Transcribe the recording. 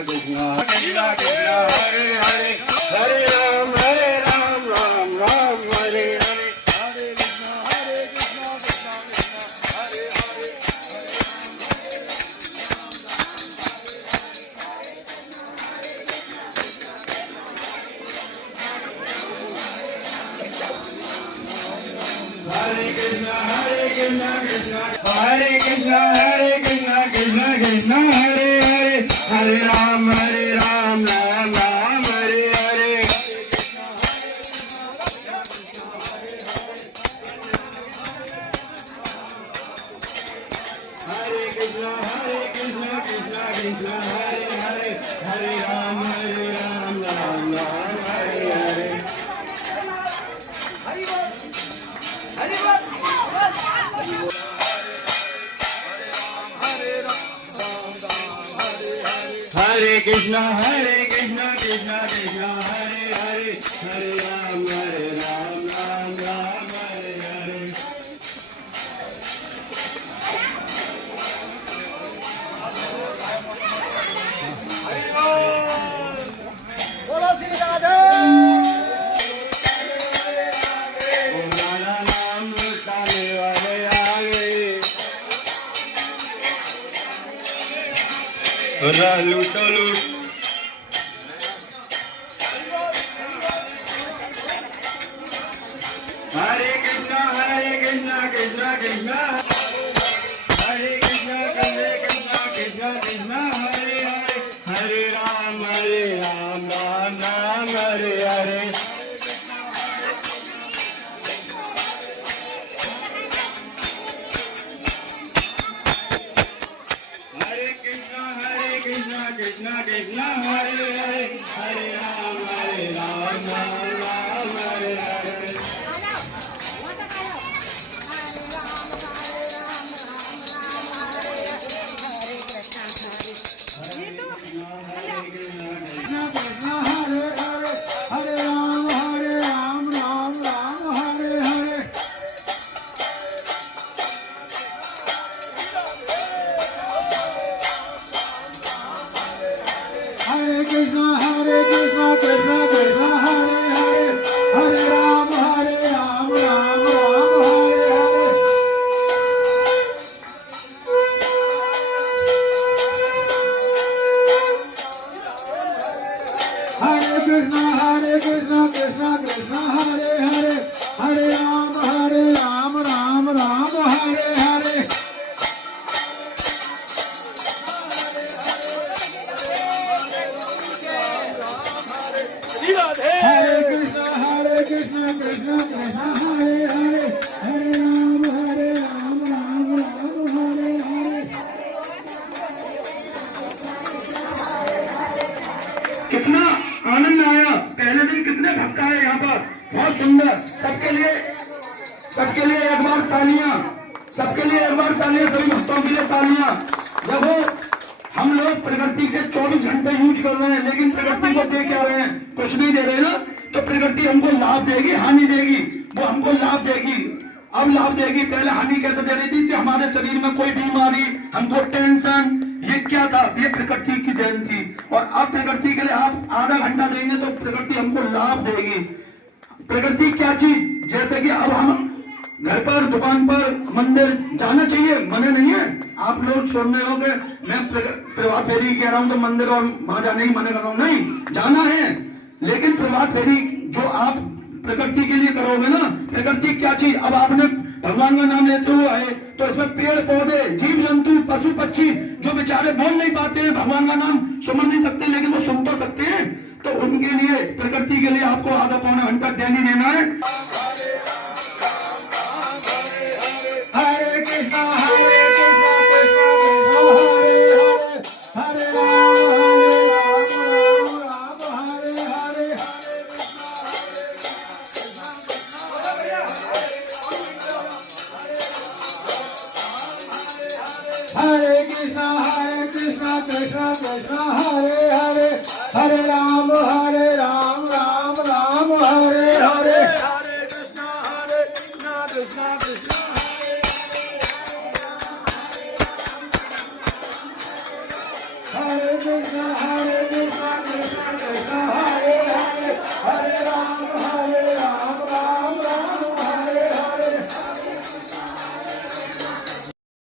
Krishna Krishna Krishna Hare Hare Hare Ram Ram Ram Hare Hare Hare Krishna Krishna Krishna Hare Hare Hare Krishna Krishna Hare Krishna Krishna Krishna Hare Hare Hare Ram Ram Ram Hare Hare Hare Krishna Krishna Krishna Hare Hare Hare Ram Ram Hare Hare Hare Krishna Krishna Krishna Hare Hare Hare Ram Ram Hare Hare बोलो Shri Radhe Om Rama Naam lutane wale aa gaye लूटो लूट Hare Krishna Krishna Krishna Hare Krishna Krishna Krishna Hare Hare Hare Ram Ram Hare Hare Hare Krishna Krishna Krishna Hare Hare Hare Ram Ram Hare Hare कितना आनंद आया। पहले दिन कितने भक्त आए यहाँ पर, बहुत सुंदर। सबके लिए एक बार तालियां, सबके लिए एक बार तालियां, सभी भक्तों के लिए तालियां। देखो हम लोग प्रकृति के 24 घंटे यूज कर रहे हैं, लेकिन प्रकृति को दे क्या रहे हैं, कुछ नहीं दे रहे ना। तो प्रकृति हमको लाभ देगी, हानि देगी? वो हमको लाभ देगी। अब लाभ देगी, पहले हानि कैसे दे रही थी कि हमारे शरीर में कोई बीमारी, हमको टेंशन, ये क्या था, ये प्रकृति की देन थी। और अब प्रकृति के लिए आप आधा घंटा देंगे तो प्रकृति हमको लाभ देगी। प्रकृति क्या चीज, जैसे कि अब हम घर पर, दुकान पर, मंदिर जाना चाहिए, मना नहीं है। आप लोग सुन रहे हो कि मैं प्रभात फेरी कह रहा हूँ तो मंदिर और वहां जाने की मना कर रहा हूँ, नहीं, जाना है। लेकिन प्रभात फेरी जो आप प्रकृति के लिए करोगे ना, प्रकृति क्या चीज, अब आपने भगवान का नाम लेते हुए आए तो इसमें पेड़ पौधे, जीव जंतु, पशु पक्षी जो बेचारे बोल नहीं पाते हैं, भगवान का नाम सुन नहीं सकते, लेकिन वो सुन तो सकते हैं। तो उनके लिए, प्रकृति के लिए आपको आधा पौना घंटा देनी देना है। हरे कृष्णा कृष्णा कृष्णा हरे हरे, हरे राम हरे हरे, हरे कृष्णा कृष्णा कृष्णा हरे हरे, हरे राम